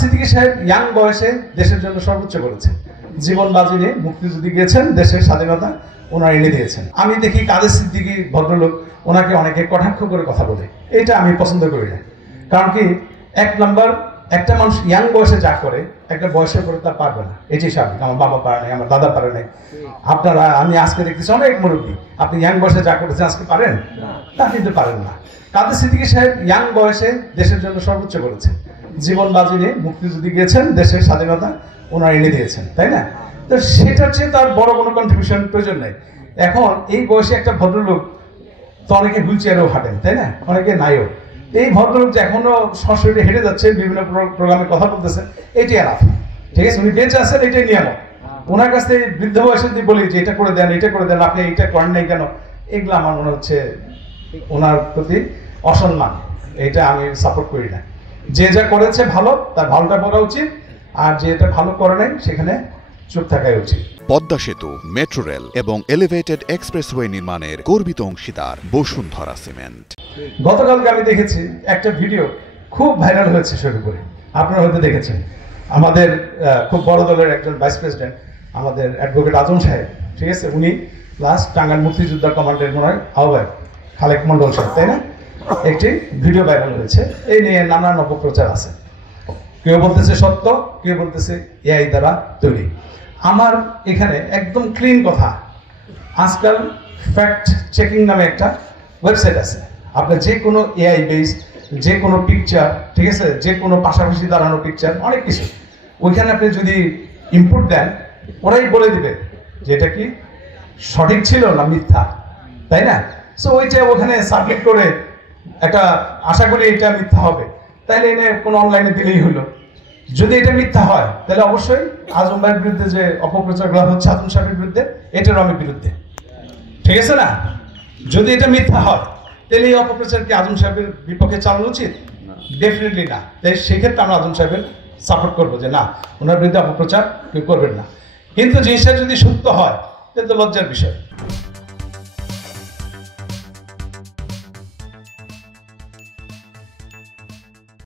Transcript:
সিদ্দিকী সাহেব ইয়াং বয়সে দেশের জন্য সর্বোচ্চ করেছেন, জীবন বাজি নিয়ে মুক্তিযুদ্ধে গিয়েছেন, দেশের স্বাধীনতা ওনারা এনে দিয়েছেন। আমি দেখি কাদের সিদ্দিকী ভদ্রলোক ওনাকে অনেকে কটাক্ষ করে কথা বলে, এটা আমি পছন্দ করি না। কারণ কি, এক নাম্বার, একটা মানুষ ইয়াং বয়সে যা করে একটা বয়সের পরে তা পারবে না, এটাই স্বাভাবিক। আমার বাবা পারে নাই, আমার দাদা পারে নাই, আপনারা, আমি আজকে দেখতেছি অনেক মুরব্বী, আপনি ইয়াং বয়সে যা করেছেন আজকে পারেন, তা কিন্তু পারেন না। কাদের সিদ্দিকী সাহেব ইয়াং বয়সে দেশের জন্য সর্বোচ্চ করেছেন, জীবন বাজি নিয়ে মুক্তিযুদ্ধে গিয়েছেন, দেশের স্বাধীনতা ওনারা এনে দিয়েছেন, তাই না? তো সেটার চেয়ে তার বড় কোনো কন্ট্রিবিউশন প্রয়োজন নেই। এখন এই বয়সে একটা ভদ্রলোক, তো অনেকে হুইল চেয়ারেও হাঁটেন, তাই না, অনেকে নাইও, এই ভদ্রলোক যে এখনো সশরীরে হেঁটে যাচ্ছে, বিভিন্ন প্রোগ্রামে কথা বলতেছে, এটাই আলাপ, ঠিক আছে? উনি বেঁচে আছেন, এটাই নিয়ামক। ওনার কাছ থেকে বৃদ্ধ বয়সে যদি বলি যে এটা করে দেন, এটা করে দেন, আপনি এটা করেন নাই কেন, এগুলো আমার মনে হচ্ছে ওনার প্রতি অসম্মান, এটা আমি সাপোর্ট করি না। যে যা করেছে ভালো, তার ভালোটা করা উচিত, আর যে এটা ভালো করে নাই সেখানে চুপ থাকাই উচিত। পদ্মা সেতু, মেট্রো রেল এবং এলিভেটেড এক্সপ্রেসওয়ে নির্মাণের গর্বিত অংশীদার বসুন্ধরা সিমেন্ট। গতকালকে আমি দেখেছি একটা ভিডিও খুব ভাইরাল হয়েছে সর্বোপরি, আপনারা হয়তো দেখেছেন। আমাদের খুব বড় দলের একজন ভাইস প্রেসিডেন্ট, আমাদের অ্যাডভোকেট আজম সাহেব, ঠিক আছে, উনি প্লাস টাঙ্গাইল মুক্তিযোদ্ধা কমান্ডের মনে হয় আহ্বায়ক খালেক মন্ডল সাহেব, তাই না? একটি ভিডিও ভাইরাল হয়েছে, এই নিয়ে নানান অপপ্রচার আছে। কেউ বলতেছে সত্য, কেউ বলতেছে এআই দ্বারা তৈরি। আমার এখানে একদম ক্লিন কথা, আজকাল ফ্যাক্ট চেকিং নামে একটা ওয়েবসাইট আছে। আপনার যে কোনো এআই বেসড যে কোনো পিকচার, ঠিক আছে, যে কোনো পাশাপাশি দাঁড়ানো পিকচার, অনেক কিছু, ওইখানে আপনি যদি ইনপুট দেন, ওরাই বলে দিবে যে এটা কি সঠিক ছিল না মিথ্যা, তাই না? সো ওইটা ওখানে সাবমিট করে একটা আশা করি এটা মিথ্যা হবে, তাহলে এনে কোনো অনলাইনে দিলেই হলো। যদি এটা মিথ্যা হয় তাহলে অবশ্যই আজম ভাইয়ের বিরুদ্ধে যে অপপ্রচারগুলো হচ্ছে আজম সাহেবের বিরুদ্ধে, এটারও আমি বিরুদ্ধে, ঠিক আছে না? যদি এটা মিথ্যা হয় তাহলে এই অপপ্রচার কি আজম সাহেবের বিপক্ষে চালানো উচিত? ডেফিনেটলি না। তাই সেক্ষেত্রে আমরা আজম সাহেবের সাপোর্ট করবো যে না, ওনার বিরুদ্ধে অপপ্রচার কেউ করবেন না। কিন্তু জিনিসটা যদি সত্য হয় তাহলে তো লজ্জার বিষয়।